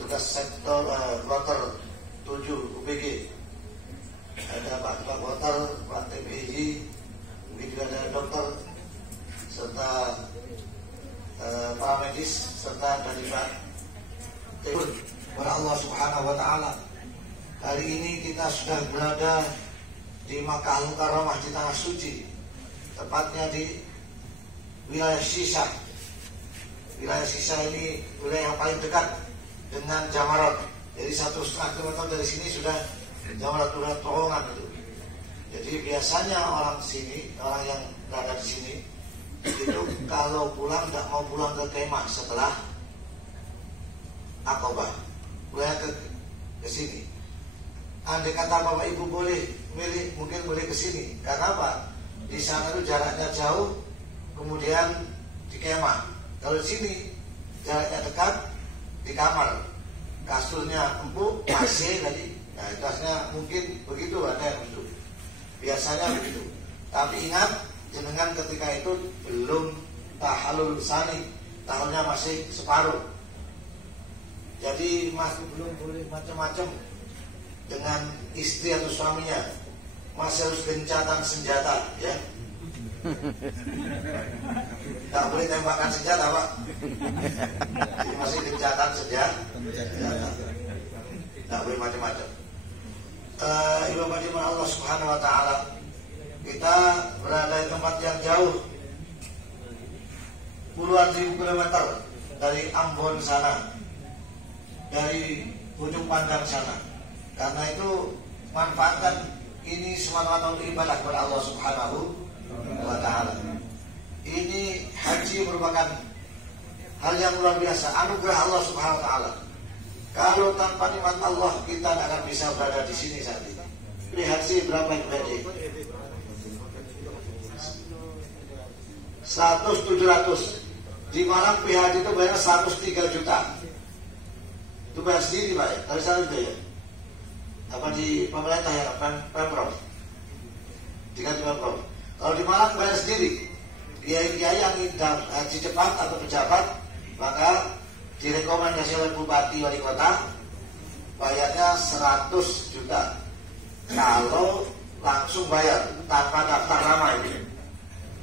petugas sektor kloter 7 UPG, ada Pak Kloter, Pak TPI, mungkin juga ada dokter serta para medis serta dari Pak Tebun. Kepada Allah Subhanahu wa Ta'ala, hari ini kita sudah berada di Makkah Al-Mukarramah, di tanah suci, tepatnya di wilayah Sisa. Wilayah Sisa ini wilayah yang paling dekat dengan Jamarat. Jadi 1,5 km dari sini sudah Jamarat, sudah terowongan itu. Jadi biasanya orang sini, orang yang berada di sini itu kalau pulang tidak mau pulang ke kemah setelah Aqabah, pulang ke sini. Andai kata Bapak Ibu boleh milih, mungkin boleh ke sini. Karena apa? Di sana itu jaraknya jauh, kemudian di kemah. Kalau di sini jaraknya dekat, di kamar, kasurnya empuk, AC tadi. Nah, kasnya mungkin begitu, ada yang begitu. Biasanya begitu. Tapi ingat, jenengan ketika itu belum tahallul sani, tahunnya masih separuh. Jadi masih belum boleh macam-macam dengan istri atau suaminya. Masih harus gencatan senjata, ya. Tak boleh tembakan senjata, Pak. Jadi masih gencatan senjata. Tak boleh macam-macam. Ibu bapak Allah Subhanahu wa Ta'ala, kita berada di tempat yang jauh, puluhan ribu kilometer dari Ambon sana, dari ujung pandang sana. Karena itu manfaatkan ini semata-mata untuk ibadah kepada Allah Subhanahu wa Ta'ala. Ini haji merupakan hal yang luar biasa, anugerah Allah Subhanahu wa Ta'ala. Kalau tanpa nikmat Allah kita tidak akan bisa berada di sini saat ini. Lihat sih berapa yang berada. 100-700. Di Malang PHD itu bayar 103 juta. Itu bayar sendiri Pak ya, dari sana juga ya. Apa di pemerintah ya, Pemprov. Jika di Pemprov. Kalau di Malang bayar sendiri. Kiai-kiai yang ingin haji cepat atau pejabat, maka direkomendasi oleh Bupati Wali Kota bayarnya 100 juta. Kalau langsung bayar tanpa daftar nama ini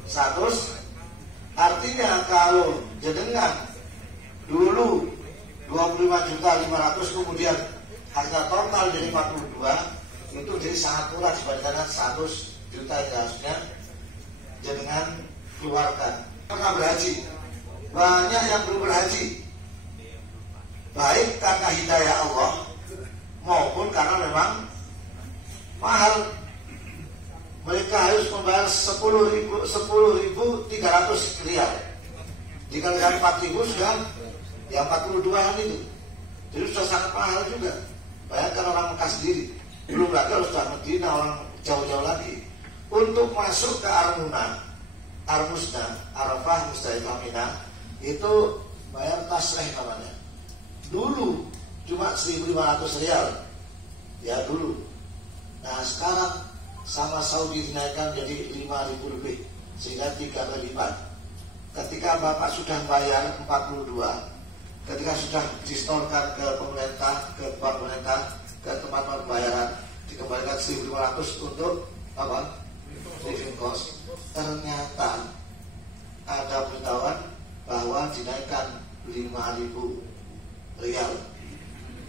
100. Artinya kalau jenengan dulu 25.500.000 kemudian harga total jadi 42, itu jadi sangat murah dibandingkan 100 juta yang harusnya jenengan keluarkan. Pernah berhaji, banyak yang belum berhaji, baik karena hidayah Allah maupun karena memang mahal. Mereka harus membayar 10.300 riyal. Dikalikan 4.000 sudah ya 42-an itu. Jadi sudah sangat mahal juga. Bayangkan orang Mekah sendiri, belum lagi harus ke Madinah, orang jauh-jauh lagi. Untuk masuk ke Armusna, Arafah, Musdalifah, Mina, itu bayar tasreh namanya. Dulu cuma 1.500 riyal. Ya dulu. Nah sekarang sama Saudi dinaikkan jadi 5.000 lebih, sehingga 3 kali lipat. Ketika Bapak sudah bayar 42, ketika sudah distorkan ke pemerintah, ke bank pemerintah, ke tempat pembayaran, dikembalikan 1.500 untuk apa? Living cost. Ternyata ada beritahuan bahwa dinaikkan 5.000 riyal.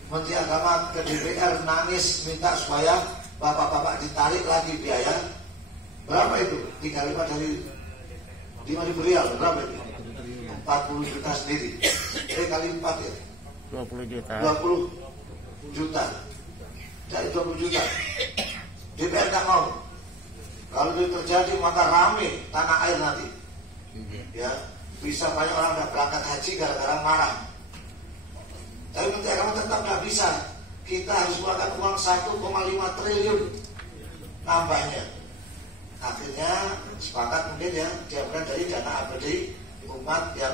Menteri Agama ke DPR nangis minta supaya bapak-bapak ditarik lagi biaya. Berapa itu? 3 kali lipat dari 5.000 riyal. Berapa itu? 40 juta sendiri. Jadi kali 4 ya? 20 juta. 20 juta. Jadi 20 juta. DPR tak mau. Kalau itu terjadi maka rame tanah air nanti. Ya, bisa banyak orang tidak berangkat haji gara-gara marah. Tapi Menteri Agama tetap tidak bisa. Kita harus mengeluarkan uang 1,5 triliun nambahnya. Akhirnya sepakat mungkin ya diambil dari dana abadi umat yang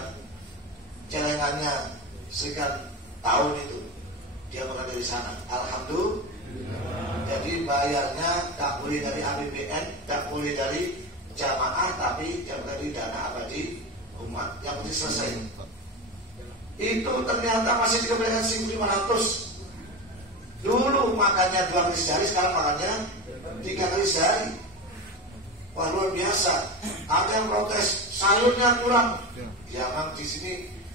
celengannya sekian tahun itu diambil dari sana. Alhamdulillah. Jadi bayarnya tak boleh dari APBN, tak boleh dari jamaah, tapi diambil dari dana abadi umat. Yang penting selesai. itu ternyata masih dikembalikan 1.500. Dulu makannya 2 kali sehari, sekarang makannya 3 kali sehari. Wah, luar biasa. Ada yang protes, sayurnya kurang. Jangan di sini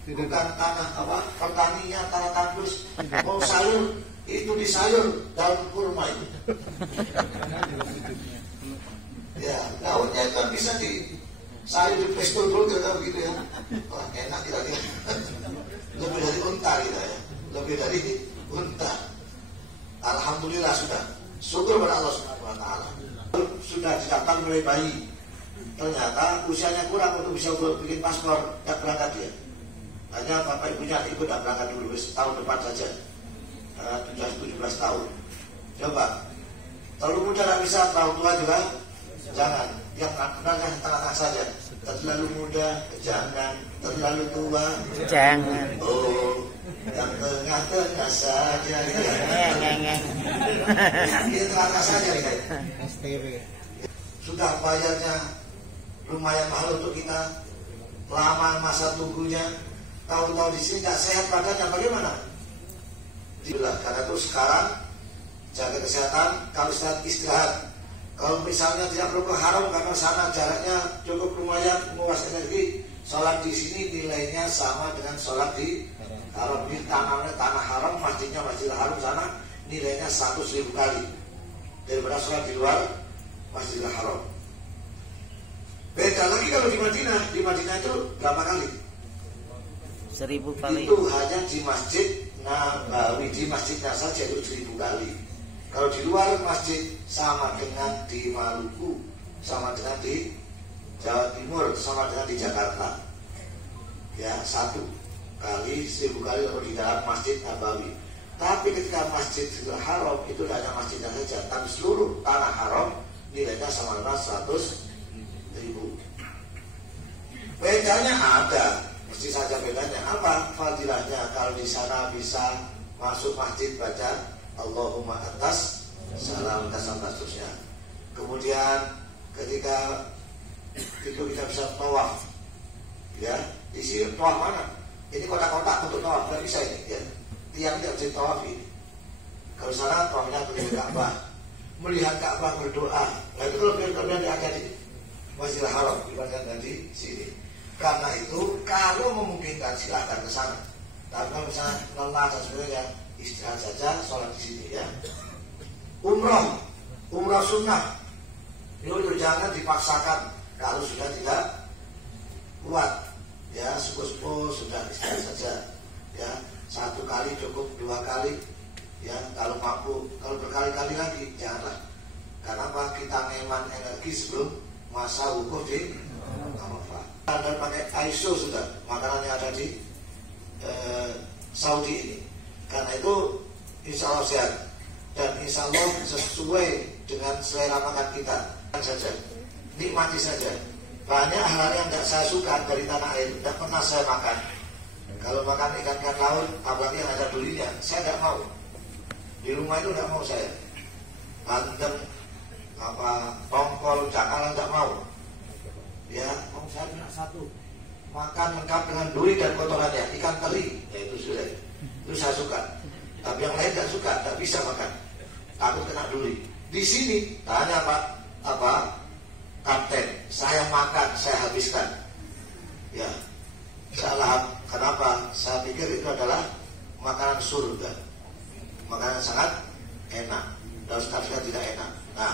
bukan tanah pertanian, tanah tandus. Mau sayur itu di sayur daun kurma itu. Ya, daunnya itu bisa di sayur di pistol dulu gitu ya. Wah, enak kita lihat. Lebih dari unta kita ya. Lebih dari unta. Alhamdulillah sudah. Syukur kepada Allah Subhanahu wa taala. Sudah didaftar mulai bayi. Ternyata usianya kurang untuk bisa bikin paspor, tidak berangkat dia. Hanya bapak ibunya ikut tidak berangkat dulu, tahun depan saja. 17 tahun. Coba. Terlalu muda tidak bisa, terlalu tua juga jangan. Yang benarnya tengah-tengah saja. Terlalu muda jangan, terlalu tua jangan. Oh, yang tengah-tengah saja. Ini tengah-tengah saja nih. Sudah bayarnya lumayan mahal untuk kita, lama masa tunggunya, tahun-tahun di sini nggak sehat badannya, bagaimana? Karena itu sekarang jaga kesehatan, kalau istirahat. Kalau misalnya tidak perlu ke haram karena sana jaraknya cukup lumayan menguras energi, sholat di sini nilainya sama dengan sholat di haram. Di tanah haram, masjidnya Masjidil Haram sana nilainya 100.000 kali daripada sholat di luar Masjidil Haram. Beda lagi kalau di Madinah. Di Madinah itu berapa kali? 1000 kali. Itu hanya di Masjid Nabawi, di masjidnya saja itu 1000 kali. Kalau di luar masjid sama dengan di Maluku, sama dengan di Jawa Timur, sama dengan di Jakarta. Ya, 1 kali 1000 kali kalau di dalam Masjid Nabawi. Tapi ketika Masjidil Haram itu hanya masjidnya saja, tapi seluruh tanah haram nilainya sama dengan 100.000. Bedanya ada, mesti saja bedanya. Apa fadilahnya kalau di sana bisa masuk masjid baca Allahumma atas salam dan seterusnya. Kemudian ketika itu kita bisa tawaf, ya di sini tawaf mana? Ini kotak-kotak untuk tawaf nggak bisa ini, ya. Tiang tidak bisa tawaf ini. Kalau sana tawafnya melihat Ka'bah, melihat Ka'bah berdoa. Nah itu kalau ada di Masjidil Haram dibandingkan di sini. Karena itu kalau memungkinkan silakan ke sana. Tapi kalau misalnya lelah dan sebagainya, istirahat saja, sholat di sini ya. Umrah sunnah. Itu jangan dipaksakan kalau sudah tidak kuat. Ya, sepuh-sepuh sudah istirahat saja. Ya, 1 kali cukup, 2 kali. Ya, kalau mampu, kalau berkali-kali lagi janganlah. Karena apa? Kita ngeman energi sebelum masa wukuf di Arafah. Dan pakai ISO sudah makanan yang ada di Saudi ini. Karena itu insya Allah sehat dan insya Allah sesuai dengan selera makan kita saja, nikmati saja. Banyak hal yang tidak saya suka dari tanah air, tidak pernah saya makan. Kalau makan ikan laut, apalagi yang ada durinya, saya tidak mau. Di rumah itu tidak mau saya. Bandeng, tongkol, cakalang tidak mau. Ya, saya punya 1 makan lengkap dengan duri dan kotorannya, ikan teri, ya itu sudah. Itu saya suka. Tapi yang lain tidak suka, tidak bisa makan, takut kena duri. Di sini tanya Pak Kapten, saya makan, saya habiskan. Ya, salah. Kenapa? Saya pikir itu adalah makanan surga, makanan sangat enak. Dan sekarang tidak enak. Nah,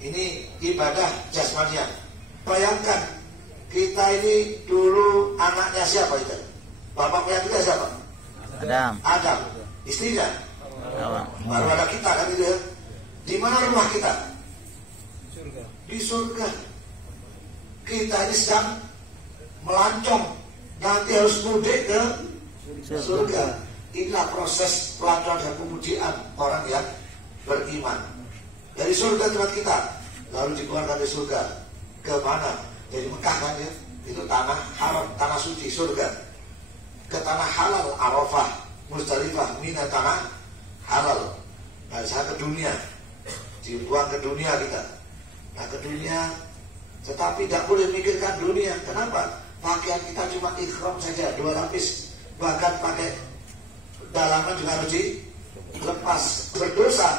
ini ibadah jasmania. Bayangkan kita ini dulu anaknya siapa itu? Bapak punya kita siapa? Adam. Istrinya? Baru ada kita kan gitu ya. Di mana rumah kita? Surga. Di surga. Kita ini sedang melancong, nanti harus mudik ke surga. Inilah proses pelajaran dan pemujian orang yang beriman. Dari surga tempat kita, lalu dikeluarkan dari surga ke mana? Jadi Mekah kan ya, itu tanah haram, tanah suci, surga. Ke tanah halal, Arafah, Muzdalifah, Mina, tanah halal. Nah, saya ke dunia, dibuang ke dunia kita. Nah, ke dunia, tetapi tidak boleh mikirkan dunia. Kenapa? Pakaian kita cuma ikhram saja, 2 lapis. bahkan pakai dalaman juga harus dilepas. Berdosa,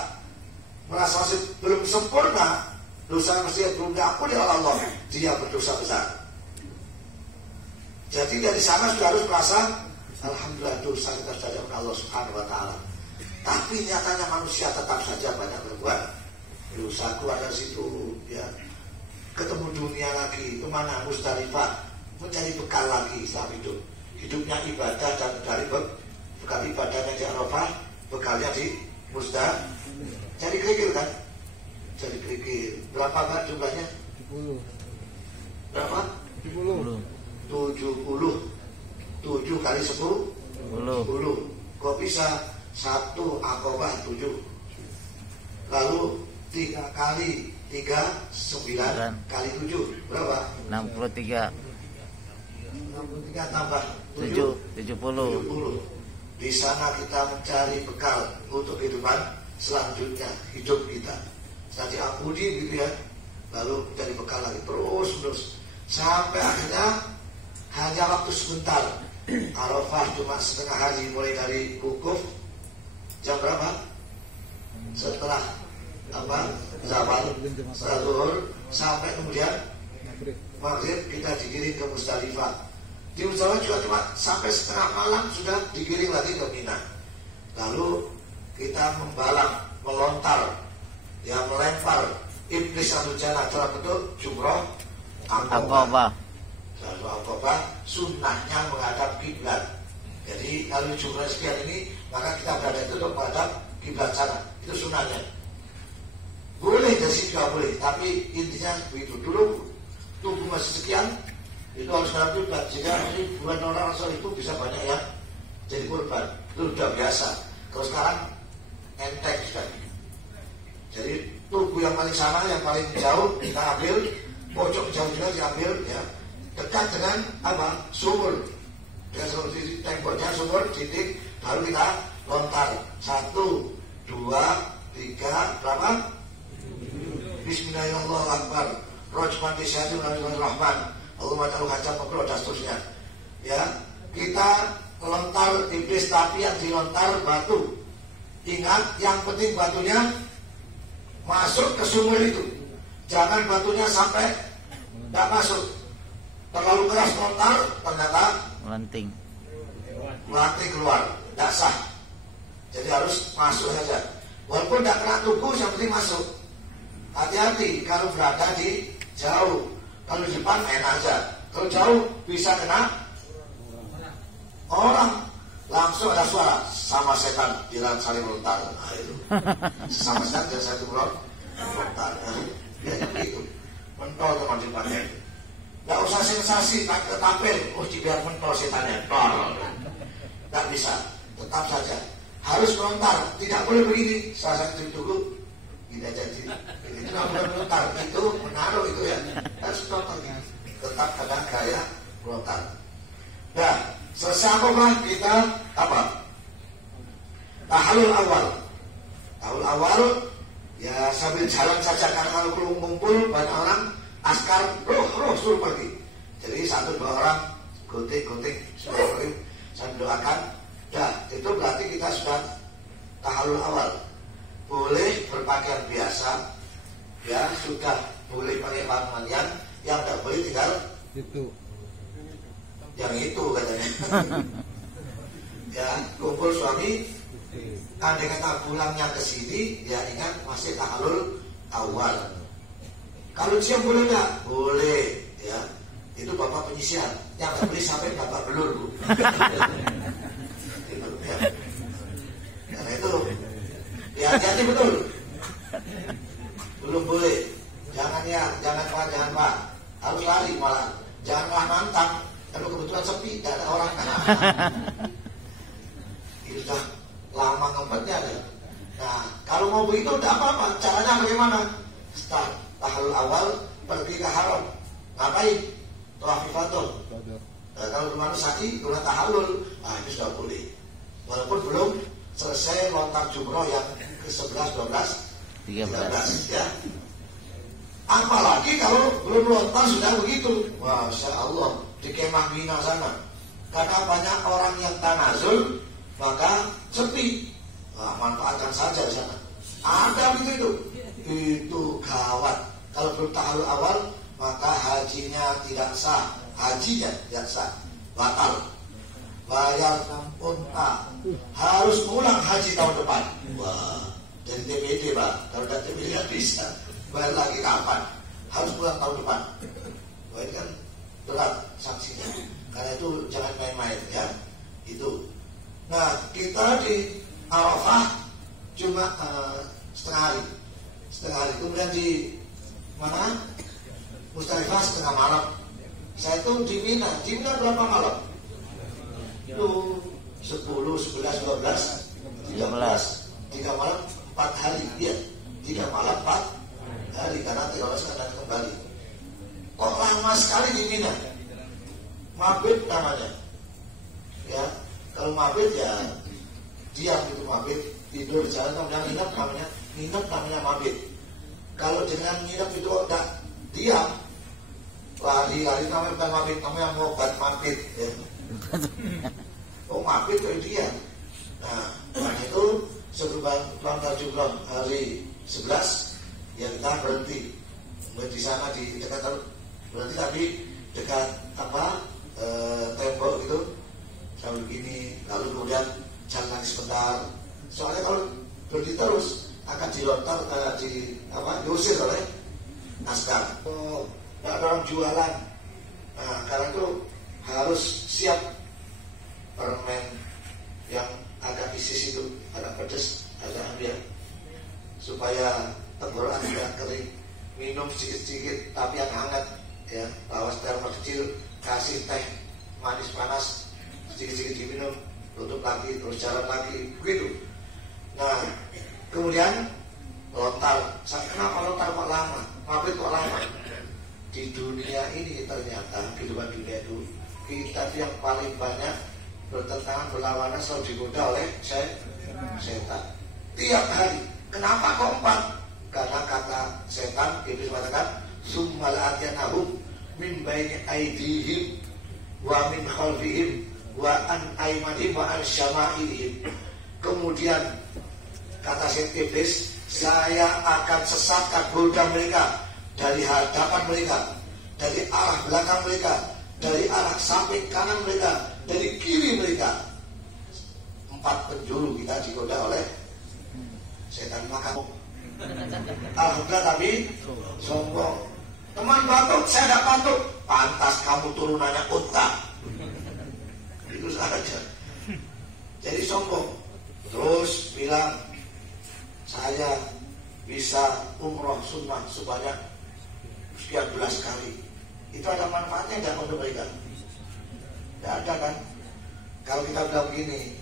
merasa masih belum sempurna, dosa mesti belum diampuni oleh Allah, dia berdosa besar. Jadi dari sana sudah harus merasa alhamdulillah dosa kita sudah diampuni Allah Subhanahu wa taala. Tapi nyatanya manusia tetap saja banyak berbuat dosa. Keluar dari situ ya, ketemu dunia lagi, kemana? Musdalifah, mencari bekal lagi setelah hidup. Hidupnya ibadah dan dari bekal ibadahnya di Arafah, bekalnya di Musdalifah. Cari kerikil kan? Cari kerikil. Berapa kan jumlahnya? 70. Berapa? 70. 70. 7 kali 10 10. Kok bisa 1 Aqabah 7? Lalu 3 kali 3 9 kali 7 berapa? 63. 63 tambah 70. 70. Di sana kita mencari bekal untuk kehidupan selanjutnya, hidup kita. Saya diampuni gitu ya. Lalu mencari bekal lagi terus sampai akhirnya hanya waktu sebentar. Arafah cuma setengah hari, mulai dari wukuf jam berapa? Setelah zawal, setelah zuhur sampai kemudian maghrib kita digiring ke Musdalifah. Di Musdalifah juga cuma sampai setengah malam sudah digiring lagi ke Mina. Lalu kita membalang, melontar, ya melempar iblis atau jannah dalam bentuk jumroh Aqabah. Lalu Aqabah sunnahnya menghadap kiblat. Jadi kalau jumroh sekian ini, maka kita berada itu untuk menghadap kiblat sana. Itu sunnahnya. Boleh dari situ juga boleh, tapi intinya begitu. Dulu tubuh masih sekian, itu harus menghadap kiblat. Jika bulan orang Rasul itu bisa banyak yang jadi korban. Itu sudah biasa. Kalau sekarang enteng sekali. Jadi tubuh yang paling sama, yang paling jauh kita ambil, pojok jauh juga diambil, ya dekat dengan sumur. Ya seperti temboknya sumur, titik, baru kita lontar 1, 2, 3, berapa? Bismillahirrahmanirrahim. Rojman bismillahirrahmanirrahim. Allahumma ta'ala hajam makro dan seterusnya. Ya, kita lontar iblis, tapi yang dilontar batu. Ingat, yang penting batunya masuk ke sumur itu. Jangan batunya sampai tidak masuk. Terlalu keras lontar, ternyata Melanting keluar, tidak sah. Jadi harus masuk saja. Walaupun tidak kena tubuh, yang penting masuk. Hati-hati kalau berada di jauh. Kalau di depan enak aja. Kalau jauh bisa kena orang. Langsung ada suara sama setan bilang saling lontar. Nah, itu sama setan dan satu lontar. Ya begitu. Mentol teman depannya. Tidak usah sensasi, tak tampil. Oh, biar mentol setannya. Tidak bisa. Tetap saja. Harus melontar. Tidak boleh begini. Salah satu tunggu. Tidak jadi. Itu tidak boleh melontar. Itu menaruh itu ya. Harus melontar. Tetap ada gaya melontar. Nah, selesai kita tahallul awal. Tahallul awal ya sambil jalan saja, karena kalau kumpul banyak orang askar roh suruh pergi. Jadi 1-2 orang gunting sambil doakan. Nah, itu berarti kita sudah tahallul awal. Boleh berpakaian biasa, ya sudah boleh pakai pakaian, yang tidak boleh tinggal Itu. yang itu katanya. Ya, kumpul suami, andai kata pulangnya ke sini, ya ingat masih tahallul awal. Kalau cium boleh nggak? Boleh, ya. Itu bapak penyisian. Yang nggak boleh sampai bapak belur, Bu. Itu, ya. Karena itu, ya hati-hati betul. Belum boleh. Jangan Pak. Harus lari malah. Jangan malah nantang. Kalau kebetulan sepi, tidak ada orang. Itu sudah lama ngempetnya. Nah, kalau mau begitu tidak apa-apa. Caranya bagaimana? Setelah tahallul awal pergi ke haram. Ngapain? Tawaf ifadah. Nah, kalau kemana sa'i, guna tahallul, nah itu sudah boleh. Walaupun belum selesai lontar jumroh yang ke-11, 12, 13 ya. Apalagi kalau belum lontar sudah begitu. Masya Allah, di kemah Mina sana. Karena banyak orang yang tanazul, maka sepi. Nah, manfaatkan saja di sana. Ada begitu itu gawat. Kalau belum tahlul awal, maka hajinya tidak sah. Hajinya tidak sah, batal. Bayar unta, harus pulang haji tahun depan. Wah, jadi TPD Pak. Kalau udah TPD nggak bisa. Bayar lagi kapan? Harus pulang tahun depan. Wah, ini kan berat sanksinya. Karena itu jangan main-main ya. Itu. Nah, kita di Arafah cuma setengah hari. Kemudian di mana? Musdalifah setengah malam. Saya itu di Mina. Di Mina berapa malam? Itu 10, 11, 12, 13. 3 malam 4 hari. Iya. 3 malam 4 hari. Karena 13 akan kembali. Kok lama sekali di Mina? Mabit namanya. Ya. Kalau mabit ya diam gitu, mabit. Tidur di jalan namanya nginep namanya mabit. Kalau dengan nginep itu udah diam, lari-lari namanya bukan mabit, namanya ngobat mabit ya. Oh mabit itu diam. Nah itu sebelum jumlah hari 11 ya kita berhenti di sana di dekat berhenti tapi dekat tembok gitu sambil begini, lalu kemudian jalan lagi sebentar. Soalnya kalau berhenti terus akan dilontar diusir oleh askar. Oh, nggak ada orang jualan. Nah, karena itu harus siap permen yang agak isis itu, agak pedas, agak ambil supaya tenggorokan tidak kering. Minum sedikit-sedikit tapi yang hangat ya. Bawa termos kecil, kasih teh manis panas, sedikit-sedikit diminum, tutup lagi, terus jalan lagi, begitu. Nah, kemudian lontar. Kenapa lontar kok lama? Mabit kok lama? Di dunia ini ternyata kehidupan dunia itu kita yang paling banyak bertentangan berlawanan selalu digoda oleh setan. Tiap hari. Kenapa kok 4? Karena kata setan, iblis mengatakan summal atyanahum min baini aidihim wa min khalfihim wa an aymanihim wa an syama'ilihim. Kemudian kata setan iblis, saya akan sesatkan goda mereka dari hadapan mereka, dari arah belakang mereka, dari arah samping kanan mereka, dari kiri mereka. 4 penjuru kita digoda oleh setan. Maka alhamdulillah tapi sombong. Teman batuk, saya tidak batuk. Pantas kamu turunannya unta. Itu saja. Jadi sombong. Terus bilang saya bisa umroh sunnah sebanyak sekian belas kali. Itu ada manfaatnya tidak untuk mereka? Tidak ada kan? Kalau kita bilang begini,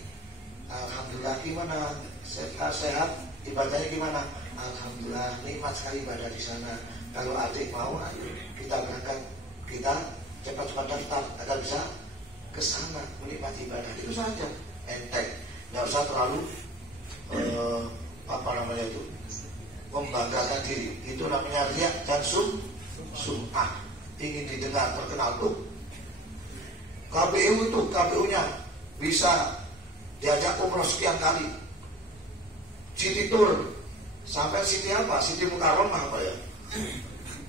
alhamdulillah gimana? Sehat, ibadahnya gimana? Alhamdulillah nikmat sekali ibadah di sana. Kalau adik mau, ayo kita berangkat, kita cepat-cepat daftar agar bisa ke sana menikmati ibadah. Itu saja, enteng. Nggak usah terlalu membanggakan diri. Itu namanya riya dan sum'ah. Ingin didengar, terkenal tuh. KPU-nya bisa diajak umroh sekian kali. City Tour sampai Siti apa? Siti Mukarramah apa ya?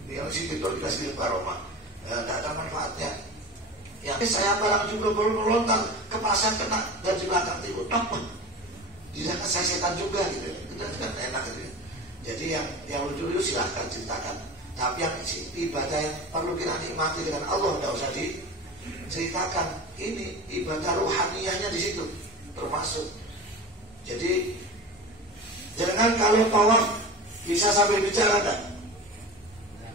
Yang Siti Tour kita Siti Mukarramah. Tidak ada manfaatnya. Ya, saya barang juga baru melontar ke pasar kena dan di belakang tidur. Tidak saya setan juga gitu. Itu kan enak gitu. Jadi yang lucu-lucu silahkan ceritakan. Tapi yang ibadah yang perlu kita nikmati dengan Allah tidak usah diceritakan. Ini ibadah rohaniyahnya di situ termasuk. Jadi jangan kalau tawaf bisa sambil bicara enggak?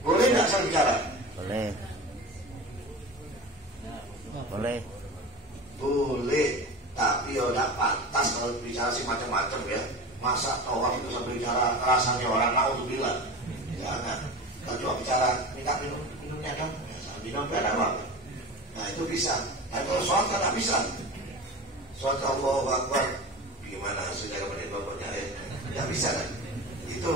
Boleh enggak sambil bicara? Boleh. Boleh. Boleh. Tapi ya udah pantas kalau bicara sih macam-macam ya. Masa tawaf itu sambil bicara rasanya orang naudzubillah. Jangan. Kalau cuma bicara minta minumnya dong. Minum ada apa? Nah itu bisa. Tapi kalau sholat kan tidak bisa. Sholat Allahu Akbar gimana sudah kemudian bapaknya ya? Tidak bisa kan? Itu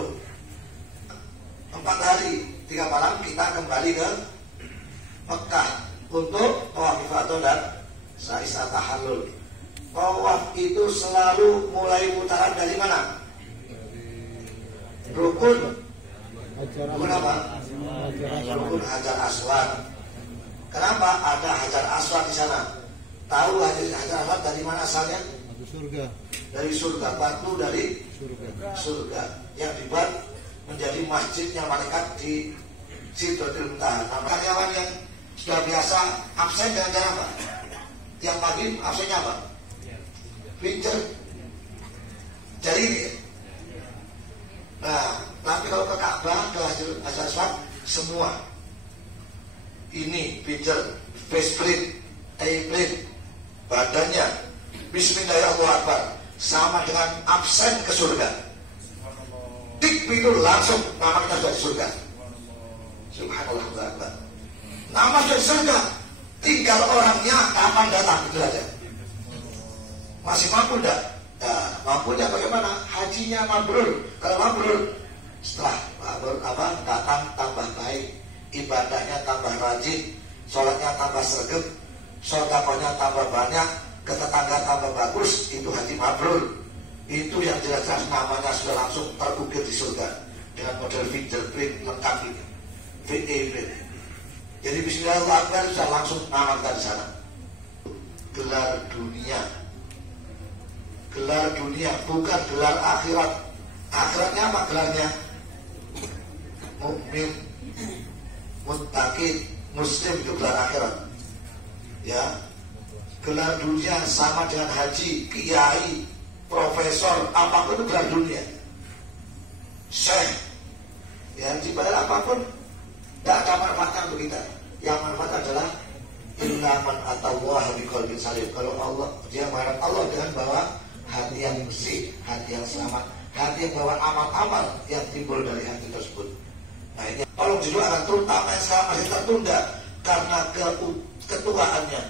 4 hari 3 malam kita kembali ke Mekah untuk tawaf ifadah dan sa'i itu selalu mulai putaran dari mana? Rukun apa? Rukun Hajar Aswad. Kenapa ada Hajar Aswad di sana? Tahu Hajar Aswad dari mana asalnya? Surga. Dari surga, batu dari surga yang dibuat menjadi masjidnya malaikat di Sidratul Muntaha. Nah, karyawan yang sudah biasa absen dengan cara apa? Yang pagi absennya apa? Pincer. Jadi ini. Nah, nanti kalau ke Ka'bah, ke Hajar Aswad, semua ini pincer, face print, print, badannya Bismillahirrahmanirrahim sama dengan absen ke surga. Tik itu langsung nama kita sudah di surga. Subhanallah. Nama sudah di surga. Tinggal orangnya kapan datang itu aja. Masih mampu enggak? Nah, mampunya bagaimana? Hajinya mabrur. Kalau mabrur, setelah mabrur datang tambah baik, ibadahnya tambah rajin, sholatnya tambah sregep, sedekahnya tambah banyak, ke tetangga tambah bagus, itu haji mabrur. Itu yang jelas-jelas namanya sudah langsung terukir di surga dengan model fingerprint lengkap ini, VE. Jadi Bismillahirrahmanirrahim sudah langsung nama kita di sana. Gelar dunia, bukan gelar akhirat. Akhiratnya apa gelarnya? Mukmin, muttaqin, muslim itu gelar akhirat. Ya, gelar dunia sama dengan haji, kiai, profesor, apapun itu gelar dunia. Syekh, ya, dibayar apapun tidak ada manfaatnya untuk kita. Yang manfaat adalah illa man atallaha biqalbin salim. Kalau Allah, dia mengharap Allah dengan bawa hati yang bersih, hati yang selamat, hati yang bawa amal-amal yang timbul dari hati tersebut. Nah ini tolong juga akan terutama yang sekarang masih tertunda karena ketuaannya,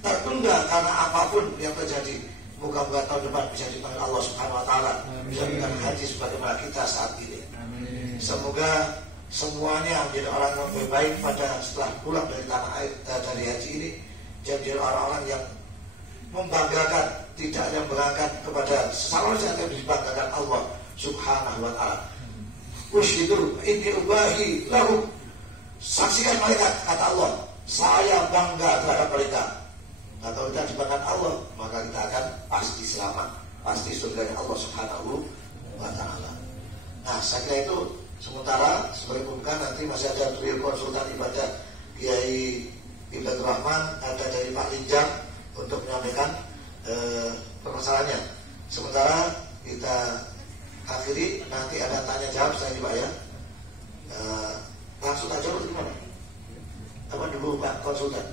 tertunda karena apapun yang terjadi. Moga-moga tahun depan bisa dipanggil Allah Subhanahu Wa Taala, bisa kita haji sebagaimana kita saat ini. Semoga semuanya menjadi orang yang lebih baik pada setelah pulang dari tanah air, dari haji ini, jadi orang-orang yang membanggakan, tidak yang berangkat kepada sesama saja yang dibanggakan Allah Subhanahu Wa Taala. Ushidu inni ubahi lahu, saksikan malaikat, kata Allah, saya bangga terhadap mereka. Nah, kalau kita dibanggakan Allah, maka kita akan pasti selamat, pasti surganya Allah Subhanahu Wa Taala. Nah, saya kira itu sementara sebagai pembukaan. Nanti masih ada beliau konsultan ibadah Kiai Ibadur Rahman, ada dari Pak Linjang untuk menyampaikan permasalahannya. Sementara kita akhiri, nanti ada tanya jawab saya Pak ya. Langsung aja atau gimana? Apa dulu Pak konsultan?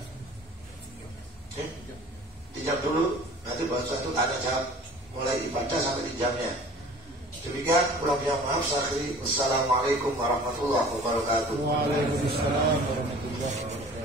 Dijam dulu, nanti baru itu tanya jawab mulai ibadah sampai di jamnya. Demikian, kurang lebih maaf. Saya akhiri. Wassalamualaikum warahmatullahi wabarakatuh. Waalaikumsalam warahmatullahi wabarakatuh.